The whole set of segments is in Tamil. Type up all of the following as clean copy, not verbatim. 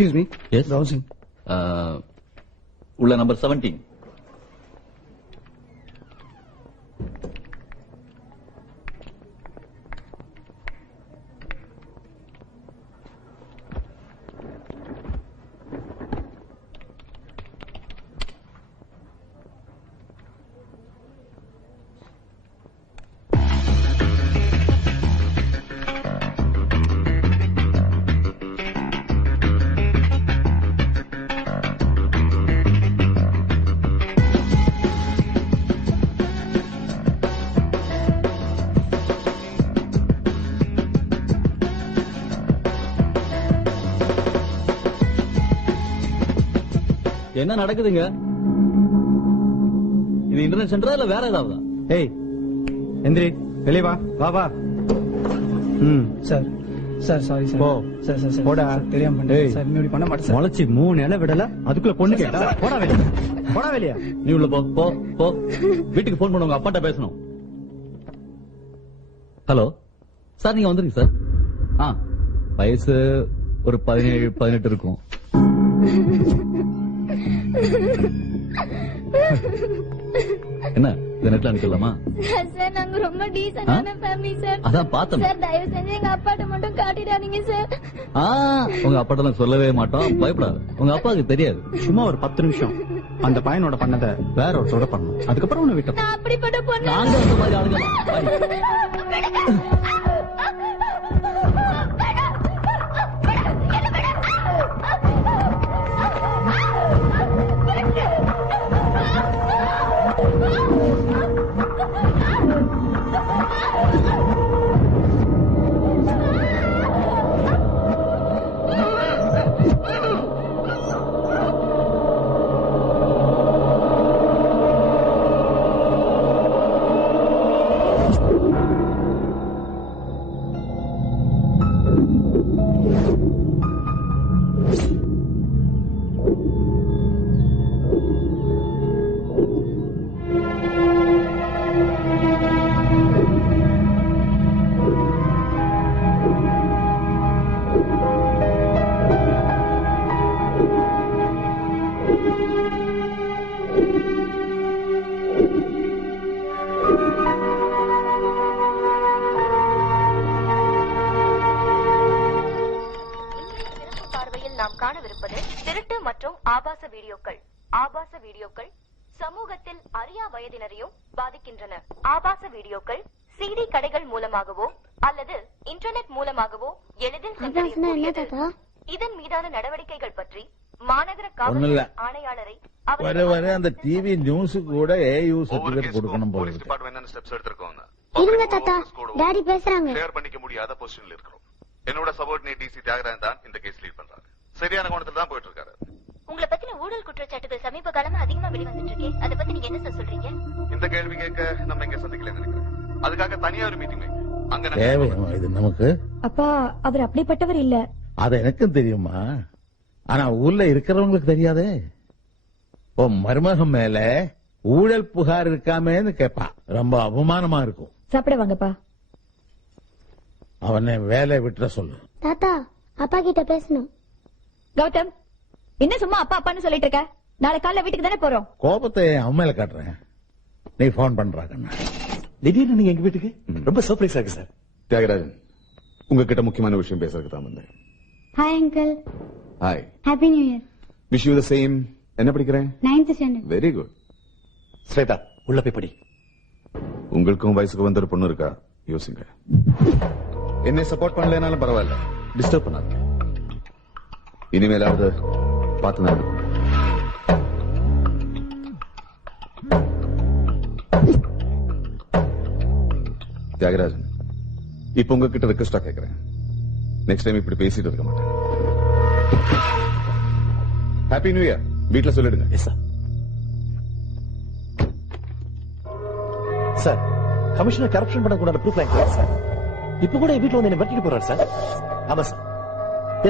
Excuse me. Yes. Browsing. உள்ள நம்பர் 17. என்ன நடக்குதுங்க? இது இன்டர்நெட் சென்டரா இல்ல வேற ஏதாவது? ஏய் எந்திரி, வெளிய வா. வா வா. Sir sir sorry sir. போ. சார் சார் போடா. தெரியாம பண்ணேன் சார். இன்னொரு பண்ண மாட்டேன் சார். முளைச்சி 3 இலை விடல, அதுக்குள்ள பொண்ணு கேட்டா போடா வெளிய. போடா வெளிய. நீ உள்ள போ போ போ. வீட்டுக்கு போன் பண்ணுங்க, அப்பாட்ட பேசணும். ஹலோ சார், நீங்க வந்துருங்க சார். வயசு ஒரு 17-18 இருக்கும். என்ன நெட்ல அனுப்பலாமா? சார் நாங்க ரொம்ப டீசன்டான ஃபேமிலி சார். அதான் பார்த்தேன் சார். தயவு செஞ்சு எங்க அப்பாட்ட மட்டும் காட்டிடாதீங்க சார். உங்க அப்பாட்ட சொல்லவே மாட்டோம், பயப்படாது. உங்க அப்பாவுக்கு தெரியாது. சும்மா ஒரு 10 நிமிஷம் அந்த பையனோட பண்ணத வேற ஒருத்தரோட பண்ணணும். அதுக்கப்புறம் உன்னை விட்டோம். நான் அப்படிப்பட்ட பொண்ணு. நாங்க அந்த மாதிரி ஆளுங்க. சமூகத்தில் அறியா வயதினரையும் பாதிக்கின்றன. ஆபாச வீடியோக்கள் சிடி கடைகள் மூலமாகவோ அல்லது இன்டர்நெட் மூலமாகவோ எளிதில் சென்றடையக்கூடியது. இதன் மீதான நடவடிக்கைகள் பற்றி மாநகர காவல் ஆணையாளரை வர அந்த டிவி நியூஸ் கூட ஏயு சர்டிபிகேட் கொடுக்கணும் போல இருக்கு. என்னென்ன ஸ்டெப்ஸ் எடுத்துருக்கோங்க? இருங்க தாத்தா, டாடி பேசுறாங்க. ஷேர் பண்ணிக்க முடியாத பொசிஷன்ல இருக்கிறோம். என்னோட சபார்டினேட் டிசி தியாகராஜன் தான் இந்த கேஸ் லீட் பண்றாரு. சரியான கோணத்துல தான் போயிட்டு இருக்காரு. உங்களை பத்தின ஊழல் குற்றச்சாட்டுகள் சமீப காலமா அதிகமா வெளிவந்துட்டு இருக்கே, அதை பத்தி நீங்க என்ன சார் சொல்றீங்க? இந்த கேள்வி கேட்க நம்ம இங்க சந்திக்கலன்னு நினைக்கிறேன். அதுக்காக தனியா ஒரு மீட்டிங் அங்க தேவையா இது நமக்கு? அப்பா, அவர் அப்படிப்பட்டவர் இல்ல. அது எனக்கும் தெரியுமா, ஆனா ஊர்ல இருக்கிறவங்களுக்கு தெரியாதே. உன் மருமகம் மேல ஊழல் புகார் இருக்காமேன்னு கேப்பா. ரொம்ப அவமானமா இருக்கும். சாப்பிட வாங்கப்பா. அவனை வேலை விட்டுற சொல்லு. தாத்தா, அப்பா கிட்ட பேசணும். கௌதம், என்ன சும்மா அப்பா அப்பான்னு சொல்லிட்டு இருக்க? நாளை காலைல வீட்டுக்கு தானே போறோம். கோபத்தை அவன் மேல காட்டுறேன். நீ போன் பண்றா கண்ணா. திடீர்னு நீங்க எங்க வீட்டுக்கு ரொம்ப சர்ப்ரைஸா இருக்கு சார். தியாகராஜன், உங்ககிட்ட முக்கியமான விஷயம் பேசுறதுக்கு தான் வந்தேன். Hi uncle. Hi. Happy new year. Wish you the same. என்ன படிக்கிறேன்? 9th standard. Very good. Shweta உள்ள போய் படி. உங்களுக்கும் வயசுக்கு வந்த ஒரு பொண்ணு இருக்கா? யோசிங்க. என்னை சப்போர்ட் பண்ணலனாலும் பரவாயில்ல, டிஸ்டர்ப் பண்ணாதீங்க. இனிமேலாவது பார்த்து நடக்கும். தியாகராஜன், இப்ப உங்ககிட்ட ரெக்வெஸ்டா கேட்கிறேன். நெக்ஸ்ட் டைம் இப்படி பேசிட்டு இருக்க மாட்டேன். ஹாப்பி நியூ இயர் வீட்டுல சொல்லிடுங்க. Yes sir. Sir, commissioner corruption பண்ணக்கூடாத ப்ரூஃப் லைன் சார். இப்ப கூட என் வீட்டுல வந்து என்ன வெட்டிட்டு போறாரு சார். ஆமா சார்.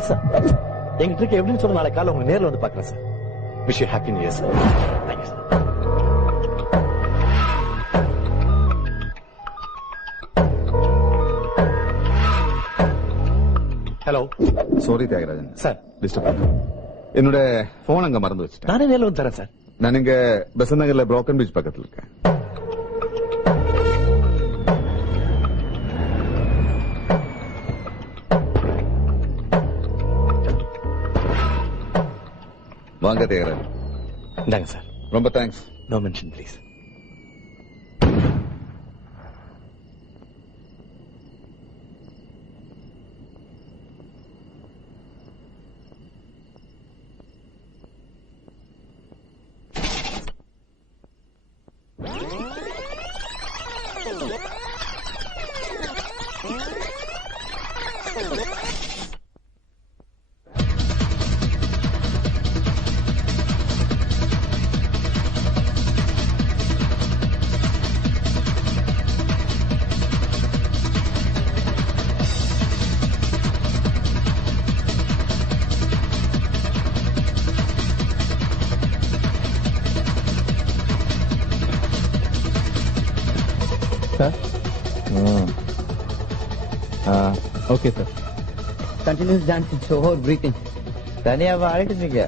Yes sir. எங்கிட்ட இருக்க எப்படின்னு சொல்ல நாளை காலை உங்க நேரில் வந்து பாக்குறேன் sir. Wish you happy new year sir. Thank you sir. Hello. Sorry Thiyagarajan sir. Disturb பண்ண. என்னோட போன் அங்க மறந்து வச்சுட்டேன். நானே நேரில் வந்து தரேன் சார். நான் இங்க பெசன்ட் நகர்ல புரோக்கன் பீச் பக்கத்துல இருக்கேன். வாங்க தியாகராஜன். இந்தாங்க சார். ரொம்ப thanks. No mention please. Okay sir. Continuous dancing, so breathing. தனியா ஆடிட்டு இருக்கீங்க.